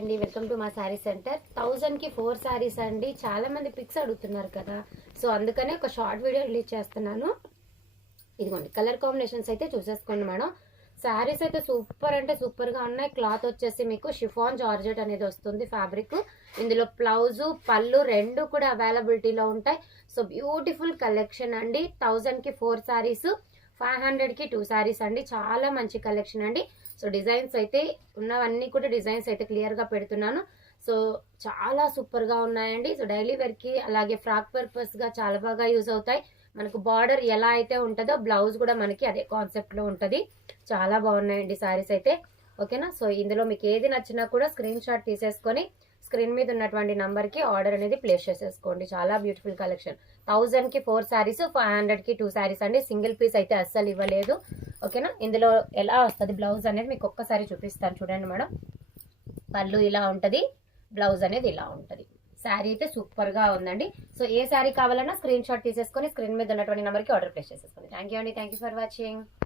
అండి, welcome to మా sari centre. 1000కి 4 saris అండి. చాలా మంది పిక్స్ అడుగుతున్నారు కదా, సో అందుకనే ఒక షార్ట్ వీడియో రిలీజ్ చేస్తున్నాను. ఇదిగోండి, కలర్ కాంబినేషన్స్ అయితే చూసేసుకోండి మేడం. శారీస్ అయితే సూపర్ అంటే సూపర్ గా ఉన్నాయి. క్లాత్ వచ్చేసి మీకు షిఫాన్ జార్జెట్ అనేది వస్తుంది ఫ్యాబ్రిక్. ఇందులో బ్లౌజు పళ్ళు రెండు కూడా అవైలబిలిటీలో ఉంటాయి. సో బ్యూటిఫుల్ కలెక్షన్ అండి. 1000కి 4 శారీస్, 500కి 2 శారీస్ అండి. చాలా మంచి కలెక్షన్ అండి. సో డిజైన్స్ అయితే ఉన్నవన్నీ కూడా డిజైన్స్ అయితే క్లియర్ గా పెడుతున్నాను. సో చాలా సూపర్ గా ఉన్నాయండి. సో డైలీ వేర్ కి అలాగే ఫ్రాక్ పర్పస్ గా చాలా బాగా యూజ్ అవుతాయి. మనకు బార్డర్ ఎలా అయితే ఉంటుందో బ్లౌజ్ కూడా మనకి అదే కాన్సెప్ట్ లో ఉంటది. చాలా బాగున్నాయండి శారీస్ అయితే. ఓకేనా. సో ఇందులో మీకు ఏది నచ్చినా కూడా స్క్రీన్ షాట్ తీసేసుకొని స్క్రీన్ మీద ఉన్నటువంటి నంబర్ కి ఆర్డర్ అనేది ప్లేస్ చేసేసుకోండి. చాలా బ్యూటిఫుల్ కలెక్షన్. 1000కి 4 శారీస్, 500కి 2 శారీస్ అండి. సింగిల్ పీస్ అయితే అస్సలు ఇవ్వలేదు. ఓకేనా. ఇందులో ఎలా వస్తుంది బ్లౌజ్ అనేది మీకు ఒక్కసారి చూపిస్తాను చూడండి మేడం. పళ్ళు ఇలా ఉంటది, బ్లౌజ్ అనేది ఇలా ఉంటది. శారీ అయితే సూపర్ గా ఉందండి. సో ఏ శారీ కావాలన్నా స్క్రీన్ షాట్ తీసేసుకొని స్క్రీన్ మీద ఉన్నటువంటి నెంబర్ కి ఆర్డర్ ప్లేస్ చేసేసుకోండి. థ్యాంక్ యూ అండి. Thank you for watching.